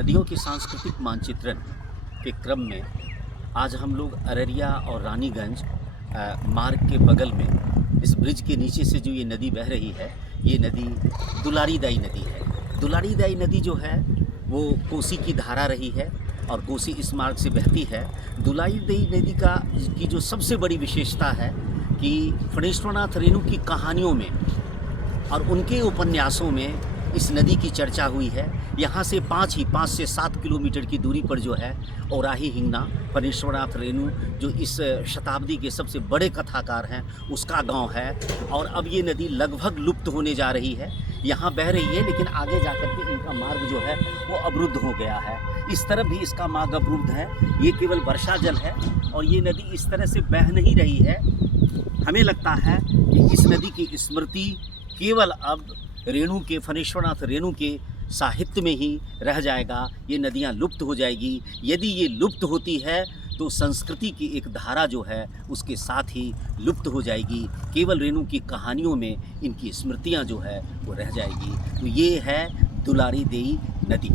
नदियों के सांस्कृतिक मानचित्रण के क्रम में आज हम लोग अररिया और रानीगंज मार्ग के बगल में इस ब्रिज के नीचे से जो ये नदी बह रही है, ये नदी दुलारीदाई नदी है। दुलारीदाई नदी जो है वो कोसी की धारा रही है और कोसी इस मार्ग से बहती है। दुलारीदाई नदी की जो सबसे बड़ी विशेषता है कि फणीश्वरनाथ रेणु की कहानियों में और उनके उपन्यासों में इस नदी की चर्चा हुई है। यहाँ से 5 से 7 किलोमीटर की दूरी पर जो है औराही हिंगना फणीश्वरनाथ रेणु जो इस शताब्दी के सबसे बड़े कथाकार हैं उसका गांव है। और अब ये नदी लगभग लुप्त होने जा रही है। यहाँ बह रही है लेकिन आगे जाकर के इनका मार्ग जो है वो अवरुद्ध हो गया है। इस तरफ भी इसका मार्ग अवरुद्ध है। ये केवल वर्षा जल है और ये नदी इस तरह से बह नहीं रही है। हमें लगता है कि इस नदी की स्मृति केवल अब रेणु के फणीश्वरनाथ रेणु के साहित्य में ही रह जाएगा। ये नदियाँ लुप्त हो जाएगी। यदि ये लुप्त होती है तो संस्कृति की एक धारा जो है उसके साथ ही लुप्त हो जाएगी। केवल रेणु की कहानियों में इनकी स्मृतियाँ जो है वो रह जाएगी। तो ये है दुलारीदेई नदी।